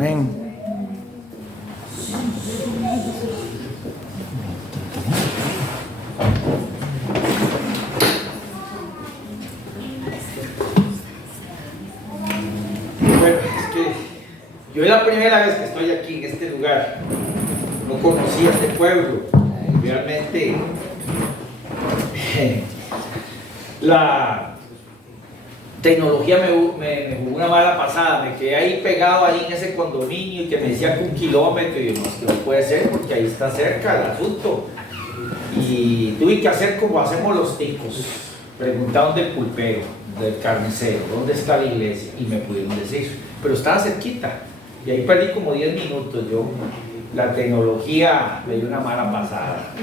amén. Bueno, es que yo es la primera vez que estoy aquí en este lugar. No conocía este pueblo. Realmente la tecnología me jugó una mala pasada. Me quedé ahí pegado ahí en ese condominio y que me decía que 1 kilómetro, y yo, no, es que no puede ser porque ahí está cerca el asunto. Y tuve que hacer como hacemos los ticos, preguntar dónde el pulpero, del carnicero, dónde está la iglesia, y me pudieron decir, pero estaba cerquita, y ahí perdí como 10 minutos. Yo, la tecnología me dio una mala pasada.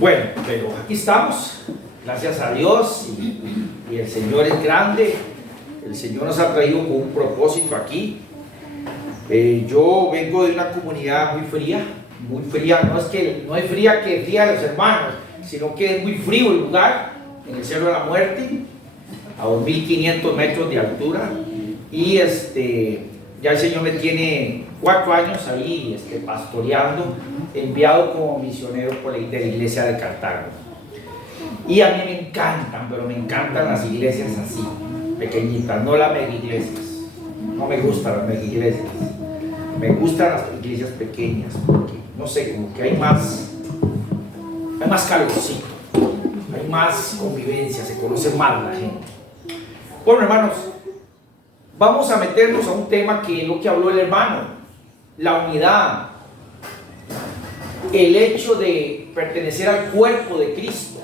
Bueno, pero aquí estamos, gracias a Dios, y el Señor es grande. El Señor nos ha traído con un propósito aquí. Yo vengo de una comunidad muy fría, no es fría que fría a los hermanos, sino que es muy frío el lugar, en el Cerro de la Muerte, a 2.500 metros de altura, y ya el Señor me tiene 4 años ahí pastoreando, enviado como misionero de la iglesia de Cartago. Y a mí me encantan, pero me encantan las iglesias así, pequeñitas, no las mega iglesias. No me gustan las mega iglesias. Me gustan las iglesias pequeñas, porque, no sé, como que hay más calorcito, hay más convivencia, se conoce más la gente. Bueno, hermanos, vamos a meternos a un tema que es lo que habló el hermano, la unidad, el hecho de pertenecer al cuerpo de Cristo.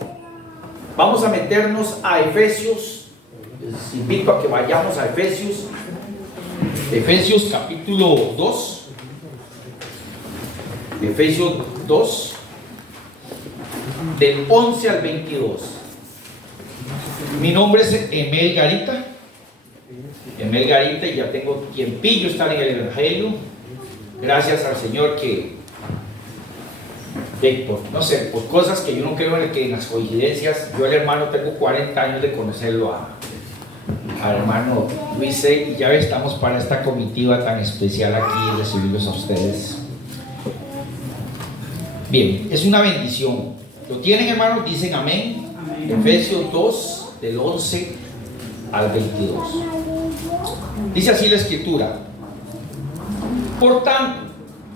Vamos a meternos a Efesios. Les invito a que vayamos a Efesios capítulo 2. Efesios 2, del 11 al 22. Mi nombre es Emel Garita, y ya tengo tiempillo estar en el Evangelio. Gracias al Señor por cosas que yo no creo en las coincidencias. Yo, el hermano, tengo 40 años de conocerlo al hermano Luis C. Y ya estamos para esta comitiva tan especial aquí, recibirlos a ustedes. Bien, es una bendición. ¿Lo tienen, hermanos? Dicen amén. Amén. Efesios 2, del 11 al 22. Dice así la escritura: por tanto,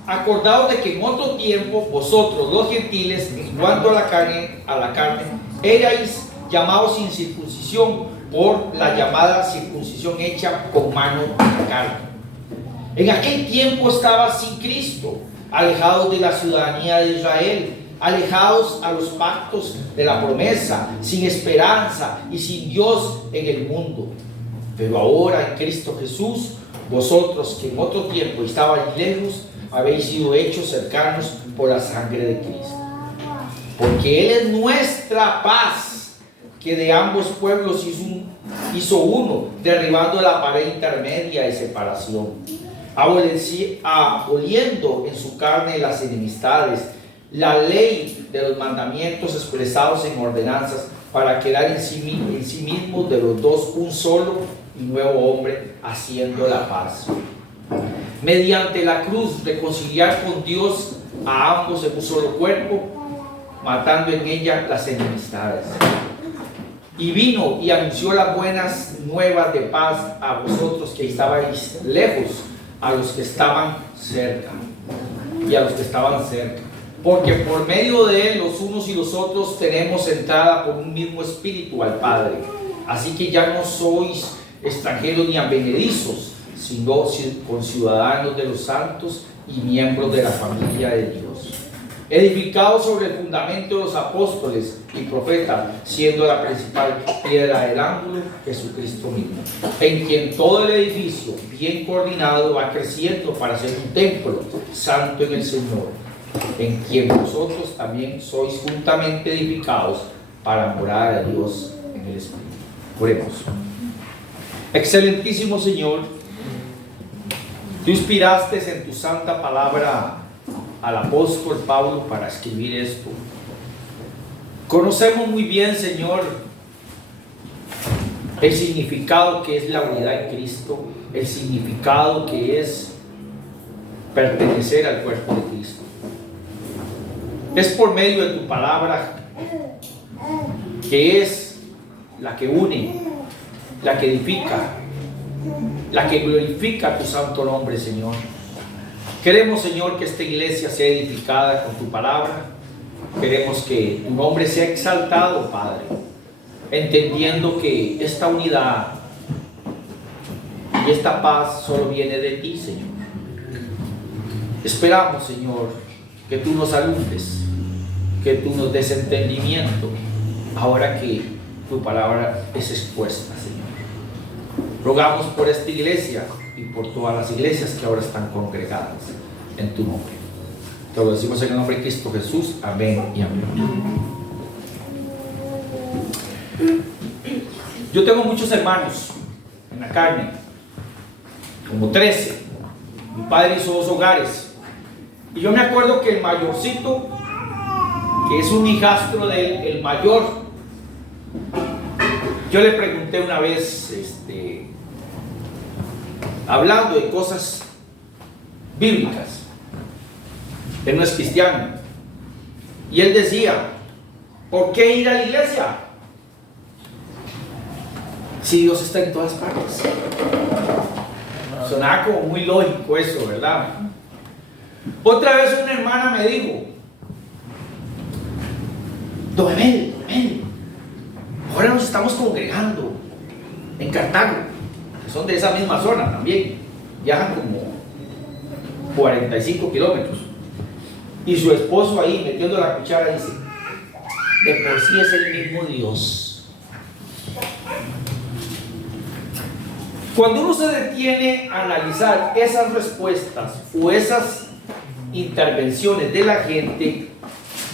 acordaos de que en otro tiempo vosotros, los gentiles, en cuanto a la carne, erais llamados sin circuncisión por la llamada circuncisión hecha con mano de carne. En aquel tiempo estabas sin Cristo, alejados de la ciudadanía de Israel, alejados a los pactos de la promesa, sin esperanza y sin Dios en el mundo. Pero ahora en Cristo Jesús, vosotros que en otro tiempo estabais lejos, habéis sido hechos cercanos por la sangre de Cristo. Porque Él es nuestra paz, que de ambos pueblos hizo uno, derribando la pared intermedia de separación, aboliendo en su carne las enemistades, la ley de los mandamientos expresados en ordenanzas, para quedar en sí mismos de los dos un solo y nuevo hombre, haciendo la paz. Mediante la cruz, reconciliar con Dios a ambos en un solo cuerpo, matando en ella las enemistades. Y vino y anunció las buenas nuevas de paz a vosotros que estabais lejos, a los que estaban cerca. Porque por medio de Él, los unos y los otros, tenemos entrada por un mismo espíritu al Padre. Así que ya no sois extranjeros ni advenedizos, sino conciudadanos de los santos y miembros de la familia de Dios, edificados sobre el fundamento de los apóstoles y profetas, siendo la principal piedra del ángulo Jesucristo mismo, en quien todo el edificio, bien coordinado, va creciendo para ser un templo santo en el Señor, en quien vosotros también sois juntamente edificados para morada de Dios en el Espíritu. Oremos. Excelentísimo Señor, tú inspiraste en tu santa palabra al apóstol Pablo para escribir esto. Conocemos muy bien, Señor, el significado que es la unidad en Cristo, el significado que es pertenecer al cuerpo de Cristo. Es por medio de tu palabra, que es la que une, la que edifica, la que glorifica tu santo nombre, Señor. Queremos, Señor, que esta iglesia sea edificada con tu palabra. Queremos que tu nombre sea exaltado, Padre, entendiendo que esta unidad y esta paz solo viene de ti, Señor. Esperamos, Señor, que tú nos alumnes, que tú nos des entendimiento ahora que tu palabra es expuesta, Señor. Rogamos por esta iglesia y por todas las iglesias que ahora están congregadas en tu nombre. Te lo decimos en el nombre de Cristo Jesús. Amén y amén. Yo tengo muchos hermanos en la carne, como 13. Mi padre hizo 2 hogares. Y yo me acuerdo que el mayorcito, que es un hijastro del mayor, yo le pregunté una vez, hablando de cosas bíblicas, él no es cristiano, y él decía, ¿por qué ir a la iglesia si Dios está en todas partes? Sonaba como muy lógico eso, ¿verdad? Otra vez una hermana me dijo, Don Emel, ahora nos estamos congregando en Cartago, que son de esa misma zona también, viajan como 45 kilómetros, y su esposo ahí metiendo la cuchara dice, de por sí es el mismo Dios. Cuando uno se detiene a analizar esas respuestas o esas intervenciones de la gente,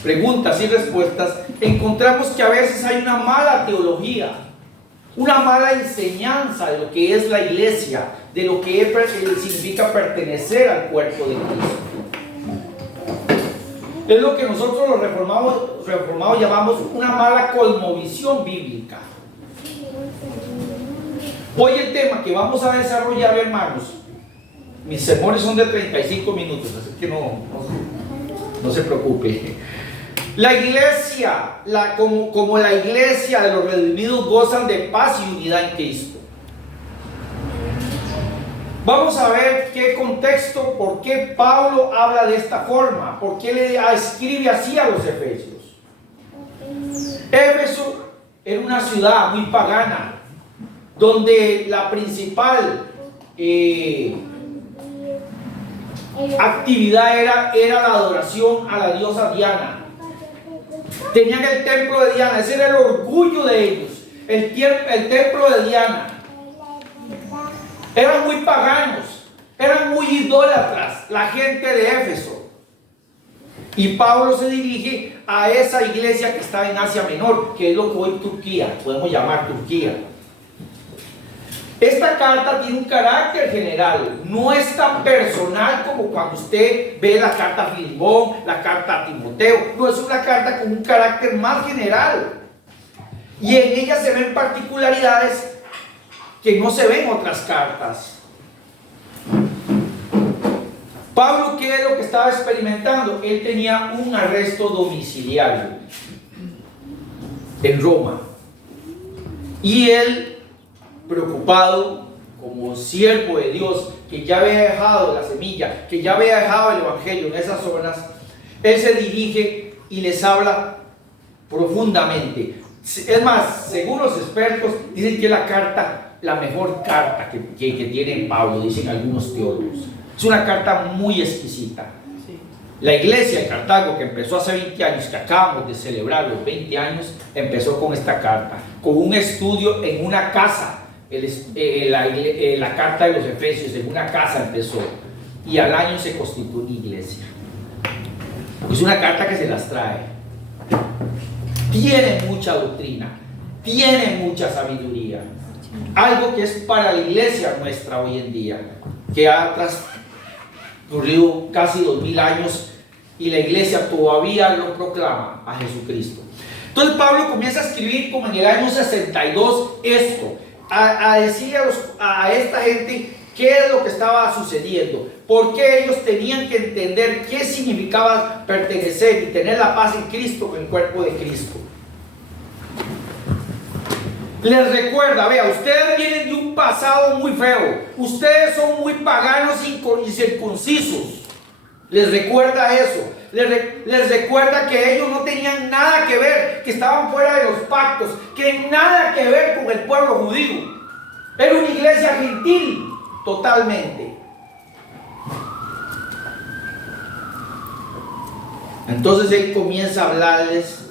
preguntas y respuestas, encontramos que a veces hay una mala teología, una mala enseñanza de lo que es la iglesia, de lo que significa pertenecer al cuerpo de Cristo. Es lo que nosotros los reformados llamamos una mala cosmovisión bíblica. Hoy el tema que vamos a desarrollar, hermanos, mis sermones son de 35 minutos, así que no se preocupe. La iglesia, como la iglesia de los redimidos gozan de paz y unidad en Cristo. Vamos a ver qué contexto, por qué Pablo habla de esta forma, por qué le escribe así a los efesios. Éfeso era una ciudad muy pagana, donde la principal actividad era la adoración a la diosa Diana. Tenían el templo de Diana, ese era el orgullo de ellos, el templo de Diana. Eran muy paganos, eran muy idólatras la gente de Éfeso. Y Pablo se dirige a esa iglesia que está en Asia Menor, que es lo que hoy Turquía, podemos llamar Turquía. Esta carta tiene un carácter general, no es tan personal como cuando usted ve la carta a Filemón, la carta a Timoteo. No, es una carta con un carácter más general. Y en ella se ven particularidades que no se ven en otras cartas. Pablo, ¿qué es lo que estaba experimentando? Él tenía un arresto domiciliario en Roma. Y él, preocupado como siervo de Dios, que ya había dejado la semilla, que ya había dejado el evangelio en esas zonas, él se dirige y les habla profundamente. Es más, según los expertos, dicen que es la carta, la mejor carta que tiene Pablo, dicen algunos teólogos. Es una carta muy exquisita. La iglesia de Cartago, que empezó hace 20 años, que acabamos de celebrar los 20 años, empezó con esta carta, con un estudio en una casa. La carta de los Efesios en una casa empezó, y al año se constituyó una iglesia. Es una carta que se las trae. Tiene mucha doctrina, tiene mucha sabiduría, algo que es para la iglesia nuestra hoy en día, que ha transcurrido casi 2000 años y la iglesia todavía lo proclama a Jesucristo. Entonces Pablo comienza a escribir como en el año 62 esto, a decirle a esta gente ¿Qué es lo que estaba sucediendo? ¿Por qué ellos tenían que entender qué significaba pertenecer y tener la paz en Cristo, en el cuerpo de Cristo? Les recuerda, vea, ustedes vienen de un pasado muy feo. Ustedes son muy paganos y circuncisos. Les recuerda eso. Les recuerda que ellos no tenían nada que ver, que estaban fuera de los pactos, que nada que ver con el pueblo judío. Era una iglesia gentil, totalmente. Entonces él comienza a hablarles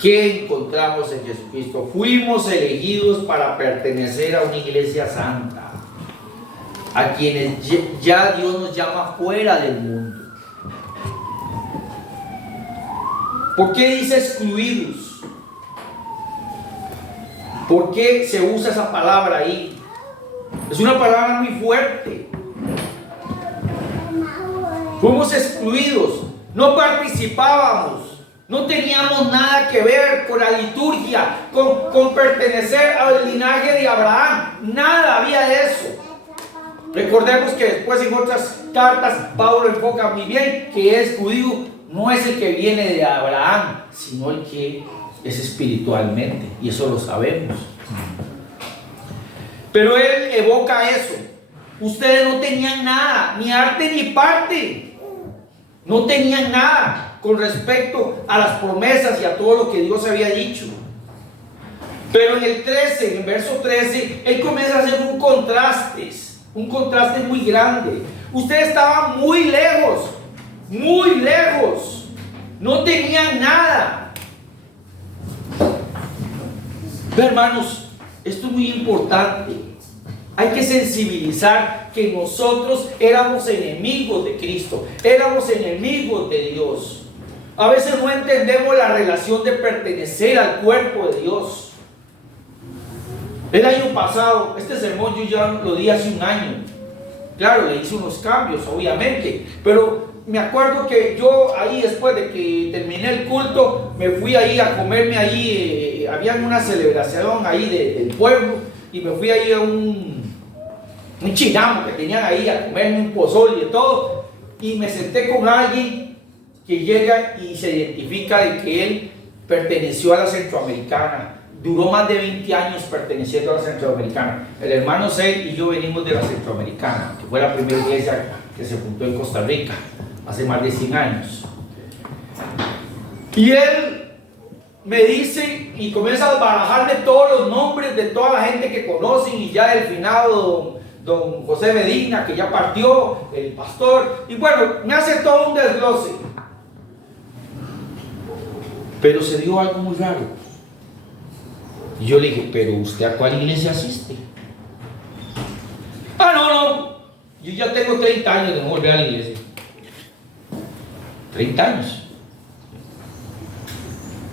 qué encontramos en Jesucristo. Fuimos elegidos para pertenecer a una iglesia santa, a quienes ya Dios nos llama fuera del mundo. ¿Por qué dice excluidos? ¿Por qué se usa esa palabra ahí? Es una palabra muy fuerte. Fuimos excluidos, no participábamos, no teníamos nada que ver con la liturgia, con pertenecer al linaje de Abraham. Nada había de eso. Recordemos que después en otras cartas Pablo enfoca muy bien que es judío, no es el que viene de Abraham, sino el que es espiritualmente, y eso lo sabemos. Pero él evoca eso. Ustedes no tenían nada, ni arte ni parte. No tenían nada con respecto a las promesas y a todo lo que Dios había dicho. Pero en el 13, en el verso 13, él comienza a hacer un contraste muy grande. Ustedes estaban muy lejos, no tenían nada. Pero hermanos, esto es muy importante. Hay que sensibilizar que nosotros éramos enemigos de Cristo, éramos enemigos de Dios. A veces no entendemos la relación de pertenecer al cuerpo de Dios. El año pasado, este sermón yo ya lo di hace un año. Claro, le hice unos cambios, obviamente, pero me acuerdo que yo ahí, después de que terminé el culto, me fui ahí a comerme ahí, había una celebración ahí del pueblo, y me fui ahí a un chinamo que tenían ahí a comerme un pozole y todo, y me senté con alguien que llega y se identifica de que él perteneció a la Centroamericana. Duró más de 20 años perteneciendo a la Centroamericana. El hermano Sey y yo venimos de la Centroamericana, que fue la primera iglesia que se fundó en Costa Rica hace más de 100 años. Y él me dice y comienza a barajarme todos los nombres de toda la gente que conocen, y ya el finado don José Medina, que ya partió, el pastor, y bueno, me hace todo un desglose. Pero se dio algo muy raro. Y yo le dije, ¿pero usted a cuál iglesia asiste? No, yo ya tengo 30 años de no volver a la iglesia. 30 años.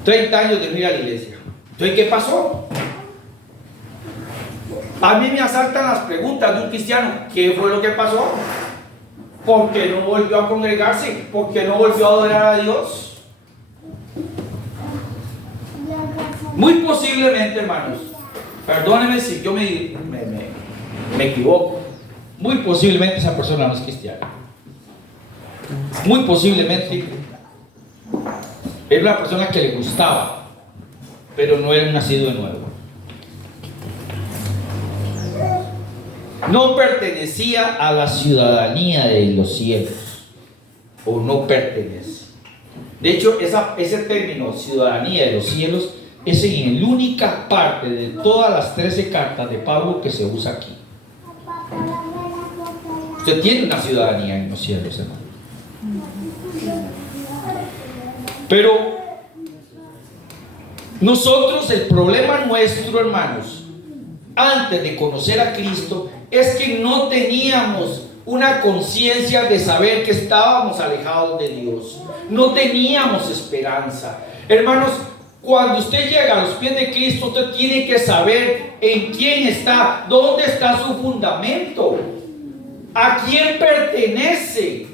30 años de no ir a la iglesia. Entonces, ¿qué pasó? A mí me asaltan las preguntas de un cristiano. ¿Qué fue lo que pasó? ¿Por qué no volvió a congregarse? ¿Por qué no volvió a adorar a Dios? Muy posiblemente, hermanos, perdónenme si yo me equivoco, muy posiblemente esa persona no es cristiana. Muy posiblemente era una persona que le gustaba, pero no era nacido de nuevo. No pertenecía a la ciudadanía de los cielos, o no pertenece. De hecho, ese término, ciudadanía de los cielos, es en la única parte de todas las 13 cartas de Pablo que se usa aquí. Usted tiene una ciudadanía en los cielos, hermano. Pero nosotros, el problema nuestro, hermanos, antes de conocer a Cristo, es que no teníamos una conciencia de saber que estábamos alejados de Dios. No teníamos esperanza. Hermanos, cuando usted llega a los pies de Cristo, usted tiene que saber en quién está, dónde está su fundamento, a quién pertenece.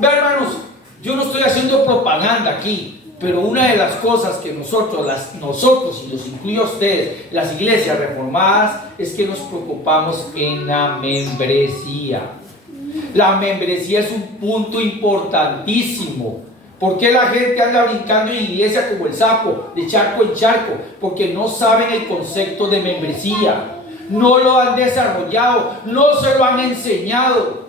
Vean, hermanos, yo no estoy haciendo propaganda aquí, Pero una de las cosas que nosotros, y los incluyo a ustedes, las iglesias reformadas, es que nos preocupamos en la membresía. La membresía es un punto importantísimo. ¿Por qué la gente anda brincando en iglesia como el sapo, de charco en charco? Porque no saben el concepto de membresía. No lo han desarrollado, no se lo han enseñado.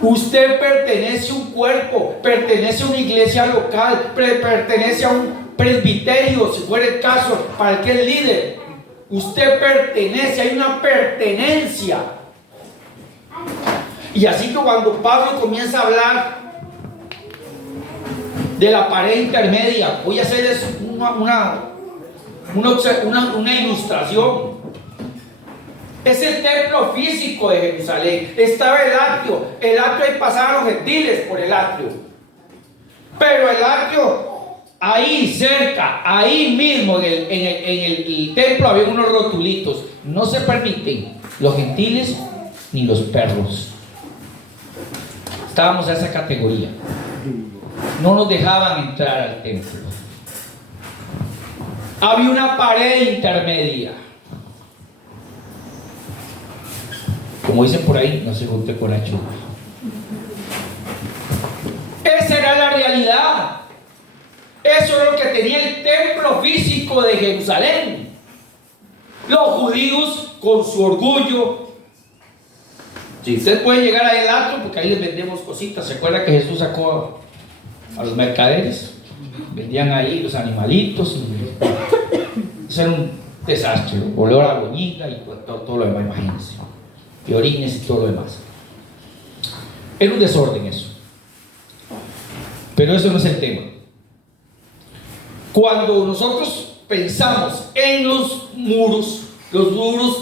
Usted pertenece a un cuerpo, pertenece a una iglesia local, pertenece a un presbiterio, si fuera el caso, para el que es líder. Usted pertenece, hay una pertenencia. Y así que cuando Pablo comienza a hablar de la pared intermedia, voy a hacerles una ilustración. Es el templo físico de Jerusalén. Estaba el atrio ahí pasaban los gentiles por el atrio. Pero el atrio, ahí cerca, ahí mismo en el templo había unos rotulitos. No se permiten los gentiles ni los perros. Estábamos a esa categoría. No nos dejaban entrar al templo. Había una pared intermedia. Como dicen por ahí, no se junte con la chupa. Esa era la realidad. Eso es lo que tenía el templo físico de Jerusalén. Los judíos, con su orgullo. Si ustedes pueden llegar ahí al atrio, porque ahí les vendemos cositas. ¿Se acuerdan que Jesús sacó a los mercaderes? Vendían ahí los animalitos. Eso era un desastre. Olor a boñiga y todo lo demás, imagínense. Y orines y todo lo demás. Era un desorden eso. Pero eso no es el tema. Cuando nosotros pensamos en los muros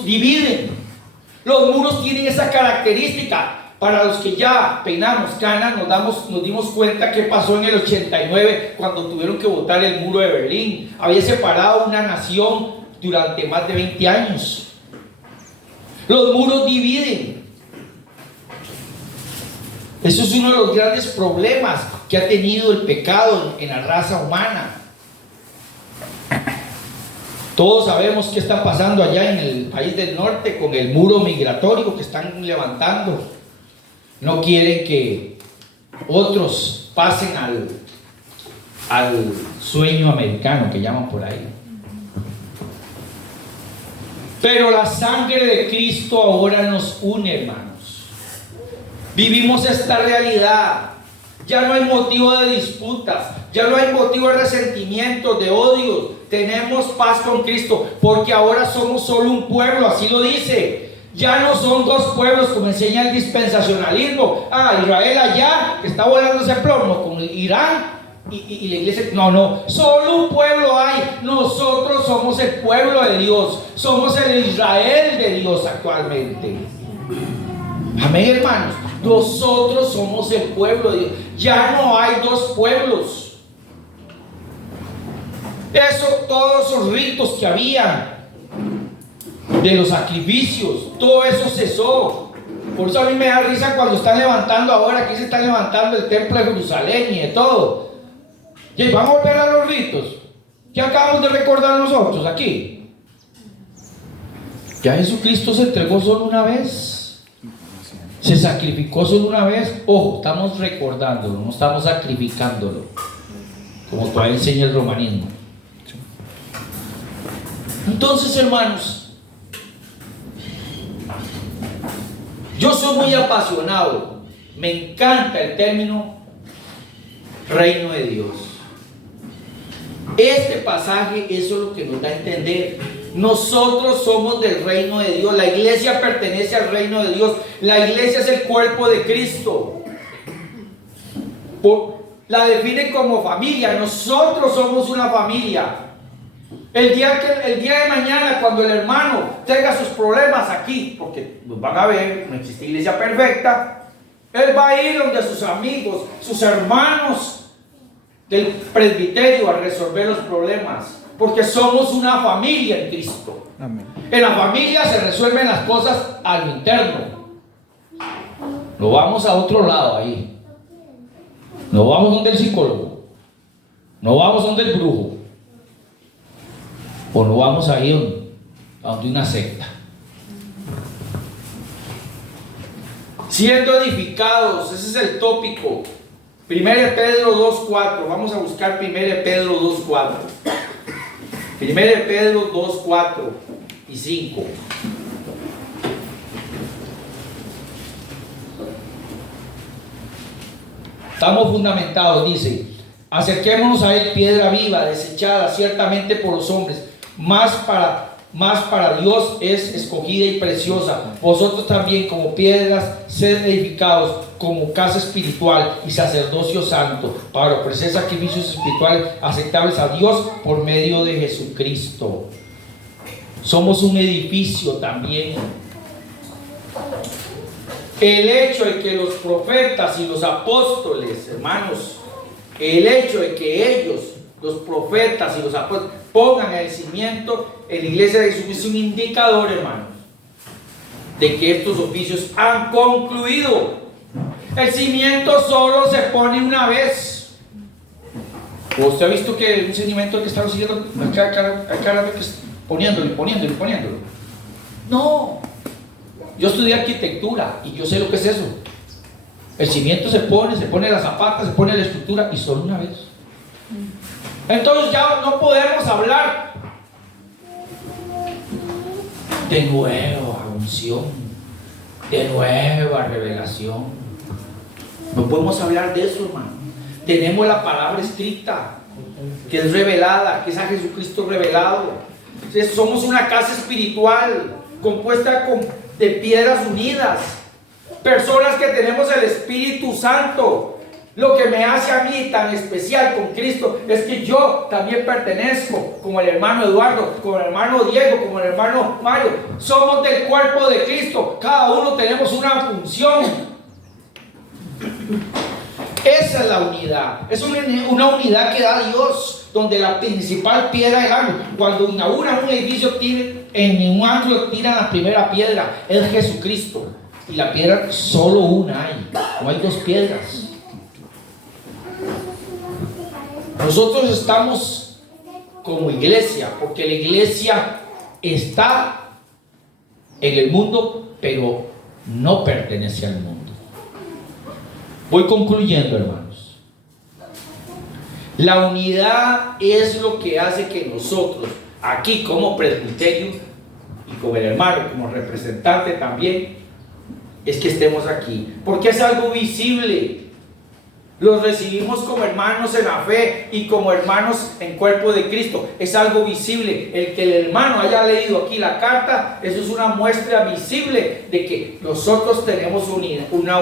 dividen. Los muros tienen esa característica. Para los que ya peinamos canas, nos dimos cuenta que pasó en el 89 cuando tuvieron que botar el muro de Berlín. Había separado una nación durante más de 20 años. Los muros dividen. Eso es uno de los grandes problemas que ha tenido el pecado en la raza humana. Todos sabemos qué está pasando allá en el país del norte con el muro migratorio que están levantando. No quieren que otros pasen al sueño americano que llaman por ahí. Pero la sangre de Cristo ahora nos une, hermanos. Vivimos esta realidad. Ya no hay motivo de disputas, ya no hay motivo de resentimientos, de odios. Tenemos paz con Cristo, porque ahora somos solo un pueblo, así lo dice. Ya no son dos pueblos como enseña el dispensacionalismo. Israel allá, que está volándose en plomo con Irán y la iglesia. No, solo un pueblo hay. Nosotros somos el pueblo de Dios. Somos el Israel de Dios actualmente. Amén, hermanos. Nosotros somos el pueblo de Dios. Ya no hay dos pueblos. Todos esos ritos que había de los sacrificios, todo eso cesó. Por eso a mí me da risa cuando están levantando ahora, aquí se está levantando el templo de Jerusalén y de todo. Y vamos a volver a los ritos que acabamos de recordar nosotros aquí. Ya Jesucristo se entregó solo una vez, se sacrificó solo una vez. Ojo, estamos recordándolo, no estamos sacrificándolo, como todavía enseña el romanismo. Entonces, hermanos, yo soy muy apasionado, me encanta el término reino de Dios. Este pasaje, eso es lo que nos da a entender. Nosotros somos del reino de Dios. La iglesia pertenece al reino de Dios. La iglesia es el cuerpo de Cristo. La define como familia. Nosotros somos una familia. El día de mañana, cuando el hermano tenga sus problemas aquí, porque los van a ver, no existe iglesia perfecta, él va a ir donde sus amigos, sus hermanos del presbiterio a resolver los problemas, porque somos una familia en Cristo. Amén. En la familia se resuelven las cosas a lo interno. No vamos a otro lado ahí. No vamos donde el psicólogo. No vamos donde el brujo. O no vamos a ir a donde una secta. Siendo edificados, ese es el tópico. 1 Pedro 2:4. Vamos a buscar 1 Pedro 2:4. 1 Pedro 2:4 y 5. Estamos fundamentados, dice: acerquémonos a él, piedra viva, desechada ciertamente por los hombres, más para Dios es escogida y preciosa. Vosotros también, como piedras, sed edificados como casa espiritual y sacerdocio santo, para ofrecer sacrificios espirituales aceptables a Dios por medio de Jesucristo. Somos un edificio también. El hecho de que los profetas y los apóstoles, hermanos, el hecho de que ellos, los profetas y los apóstoles, pongan el cimiento en la iglesia de Jesús es un indicador, hermanos, de que estos oficios han concluido. El cimiento solo se pone una vez. ¿Usted ha visto que un cimiento que está siguiendo cada vez poniéndolo? No. Yo estudié arquitectura y yo sé lo que es eso. El cimiento se pone la zapata, se pone la estructura y solo una vez. Entonces ya no podemos hablar de nueva unción, de nueva revelación. No podemos hablar de eso, hermano. Tenemos la palabra escrita, que es revelada, que es a Jesucristo revelado. Entonces, somos una casa espiritual compuesta de piedras unidas, personas que tenemos el Espíritu Santo. Lo que me hace a mí tan especial con Cristo es que yo también pertenezco, como el hermano Eduardo, como el hermano Diego, como el hermano Mario. Somos del cuerpo de Cristo, cada uno tenemos una función. Esa es la unidad, es una unidad que da Dios, donde la principal piedra es el ángulo. Cuando inauguran un edificio, en un ángulo tiran la primera piedra, es Jesucristo. Y la piedra solo una hay, no hay dos piedras. Nosotros estamos como iglesia, porque la iglesia está en el mundo, pero no pertenece al mundo. Voy concluyendo, hermanos. La unidad es lo que hace que nosotros, aquí como presbiterio y como el hermano, como representante también, es que estemos aquí, porque es algo visible. Los recibimos como hermanos en la fe y como hermanos en cuerpo de Cristo. Es algo visible. El que el hermano haya leído aquí la carta, eso es una muestra visible de que nosotros tenemos una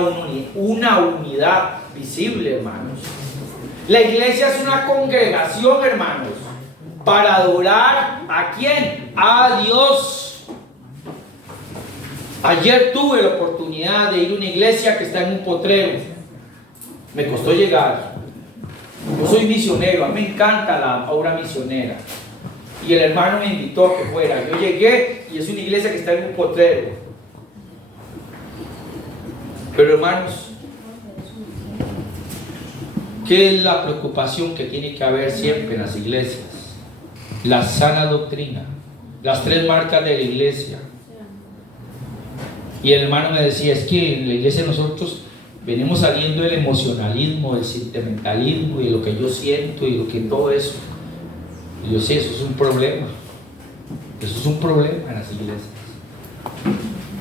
unidad visible, hermanos. La iglesia es una congregación, hermanos, para adorar ¿a quién? A Dios. Ayer tuve la oportunidad de ir a una iglesia que está en un potrero. Me costó llegar. Yo soy misionero, a mí me encanta la obra misionera. Y el hermano me invitó a que fuera. Yo llegué y es una iglesia que está en un potrero. Pero hermanos, ¿qué es la preocupación que tiene que haber siempre en las iglesias? La sana doctrina, las tres marcas de la iglesia. Y el hermano me decía, es que en la iglesia nosotros venimos saliendo del emocionalismo, del sentimentalismo y de lo que yo siento y lo que todo eso. Y yo sí, eso es un problema. Eso es un problema en las iglesias.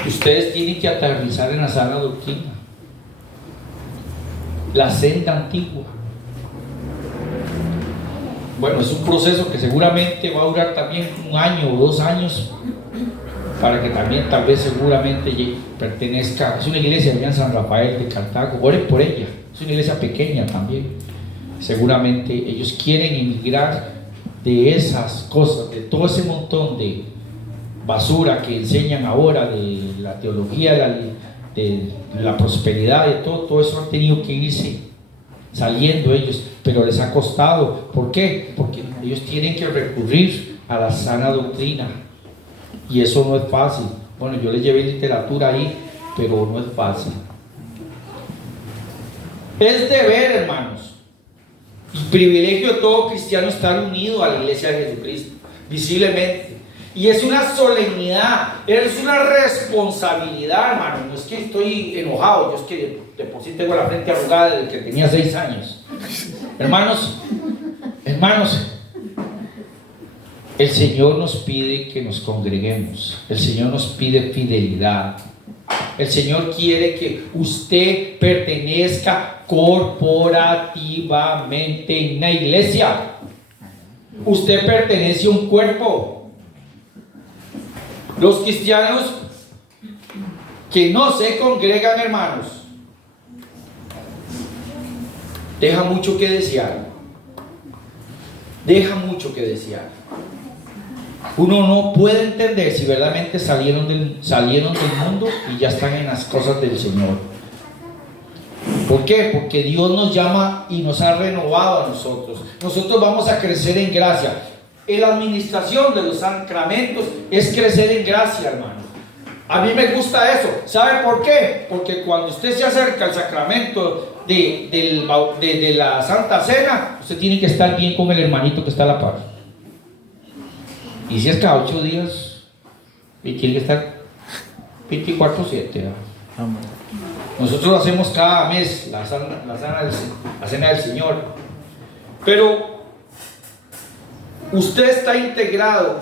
Ustedes tienen que aterrizar en la sana doctrina, la senda antigua. Bueno, es un proceso que seguramente va a durar también 1 año o 2 años, para que también tal vez seguramente pertenezca. Es una iglesia allá en San Rafael de Cartago, oren por ella. Es una iglesia pequeña también. Seguramente ellos quieren emigrar de esas cosas, de todo ese montón de basura que enseñan ahora, de la teología, de la prosperidad, de todo eso han tenido que irse saliendo ellos, pero les ha costado. ¿Por qué? Porque ellos tienen que recurrir a la sana doctrina. Y eso no es fácil. Bueno, yo les llevé literatura ahí, pero no es fácil. Es deber, hermanos, El privilegio de todo cristiano estar unido a la iglesia de Jesucristo, visiblemente. Y es una solemnidad, es una responsabilidad, hermano. No es que estoy enojado, yo es que de por sí tengo la frente arrugada desde que tenía 6 años. Hermanos, el Señor nos pide que nos congreguemos. El Señor nos pide fidelidad. El Señor quiere que usted pertenezca corporativamente en la iglesia. Usted pertenece a un cuerpo. Los cristianos que no se congregan, hermanos, deja mucho que desear. Deja mucho que desear. Uno no puede entender si verdaderamente salieron del mundo y ya están en las cosas del Señor. ¿Por qué? Porque Dios nos llama y nos ha renovado a nosotros. Nosotros vamos a crecer en gracia. La administración de los sacramentos es crecer en gracia, hermano. A mí me gusta eso. ¿Sabe por qué? Porque cuando usted se acerca al sacramento de la Santa Cena, usted tiene que estar bien con el hermanito que está a la par. Y si es cada 8 días, y tiene que estar 24/7. Nosotros lo hacemos cada mes, la cena del Señor. Pero usted está integrado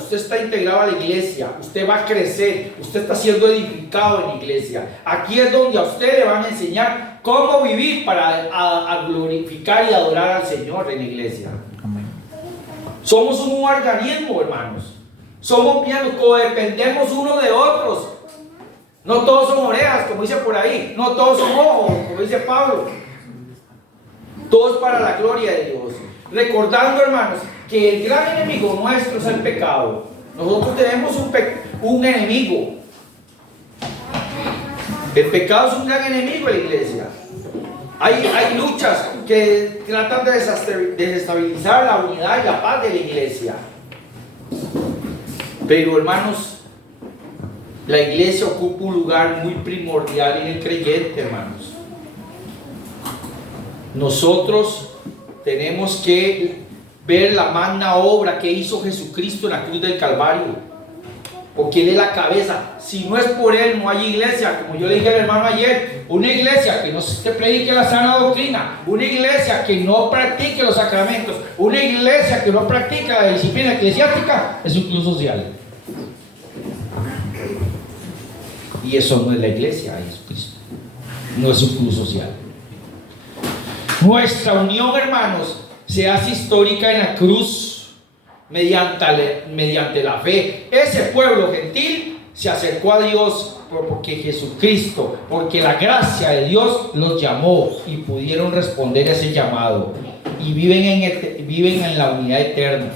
a la iglesia, usted va a crecer, usted está siendo edificado en la iglesia. Aquí es donde a usted le van a enseñar cómo vivir para a glorificar y adorar al Señor en la iglesia. Amén. Somos un organismo, hermanos. Somos miembros, codependemos unos de otros. No todos son orejas, como dice por ahí. No todos son ojos, como dice Pablo. Todo es para la gloria de Dios. Recordando, hermanos, que el gran enemigo nuestro es el pecado. Nosotros tenemos un enemigo. El pecado es un gran enemigo en la iglesia. Hay luchas que tratan de desestabilizar la unidad y la paz de la iglesia. Pero, hermanos, la iglesia ocupa un lugar muy primordial en el creyente, hermanos. Nosotros tenemos que ver la magna obra que hizo Jesucristo en la cruz del Calvario, porque Él es la cabeza. Si no es por Él, no hay iglesia. Como yo le dije al hermano ayer, una iglesia que no se predique la sana doctrina, una iglesia que no practique los sacramentos, una iglesia que no practica la disciplina eclesiástica, es un club social. Y eso no es la iglesia de Jesucristo, no es un club social. Nuestra unión, hermanos, se hace histórica en la cruz mediante la fe. Ese pueblo gentil se acercó a Dios porque Jesucristo, porque la gracia de Dios los llamó y pudieron responder a ese llamado y viven en la unidad eterna.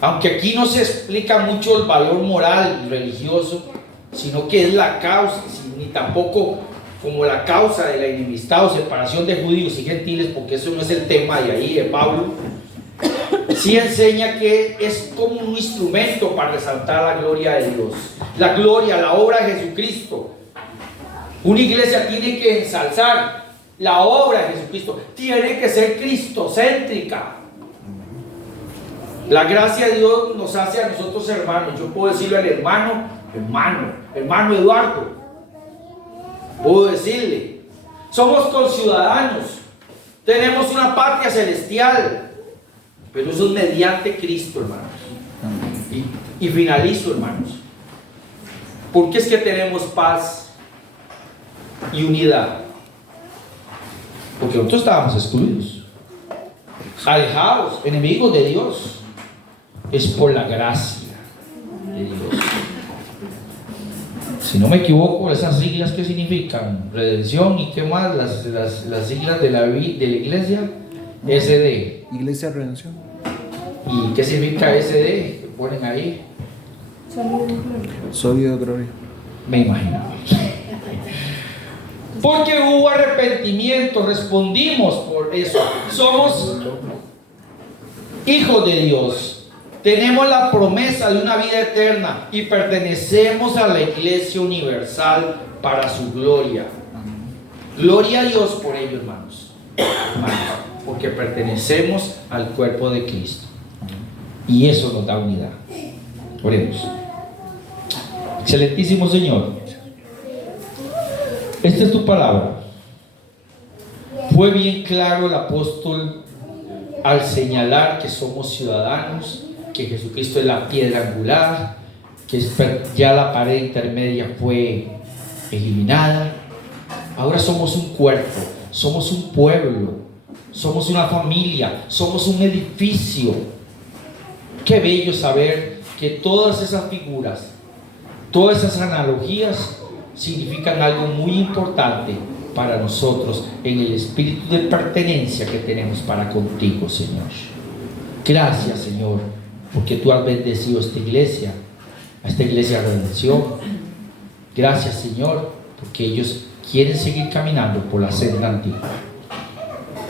Aunque aquí no se explica mucho el valor moral y religioso, sino que es la causa, ni tampoco como la causa de la enemistad o separación de judíos y gentiles, porque eso no es el tema de ahí de Pablo. Sí enseña que es como un instrumento para resaltar la gloria de Dios, la gloria, la obra de Jesucristo. Una iglesia tiene que ensalzar la obra de Jesucristo, tiene que ser cristocéntrica. La gracia de Dios nos hace a nosotros hermanos. Yo puedo decirle al hermano Eduardo, puedo decirle, somos conciudadanos, tenemos una patria celestial, pero eso es mediante Cristo, hermanos. Y finalizo, hermanos. ¿Por qué es que tenemos paz y unidad? Porque nosotros estábamos excluidos, alejados, enemigos de Dios. Es por la gracia de Dios. Si no me equivoco, esas siglas, ¿qué significan? Redención y qué más, las siglas de la iglesia. SD. Iglesia Redención. ¿Y qué significa SD? ¿Qué ponen ahí? Sólido de gloria. Me imagino. Porque hubo arrepentimiento, respondimos por eso. Somos hijos de Dios. Tenemos la promesa de una vida eterna y pertenecemos a la iglesia universal para su gloria. Gloria a Dios por ello, hermanos. hermanos, porque pertenecemos al cuerpo de Cristo. Y eso nos da unidad. Oremos. Excelentísimo Señor, esta es tu palabra. Fue bien claro el apóstol al señalar que somos ciudadanos, que Jesucristo es la piedra angular, que ya la pared intermedia fue eliminada. Ahora somos un cuerpo, somos un pueblo, somos una familia, somos un edificio. Qué bello saber que todas esas figuras, todas esas analogías significan algo muy importante para nosotros en el espíritu de pertenencia que tenemos para contigo, Señor. Gracias, Señor, porque tú has bendecido esta iglesia de redención. Gracias, Señor, porque ellos quieren seguir caminando por la senda antigua.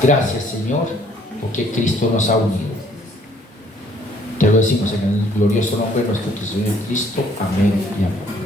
Gracias, Señor, porque Cristo nos ha unido. Te lo decimos en el glorioso nombre de nuestro Señor Cristo. Amén y amén.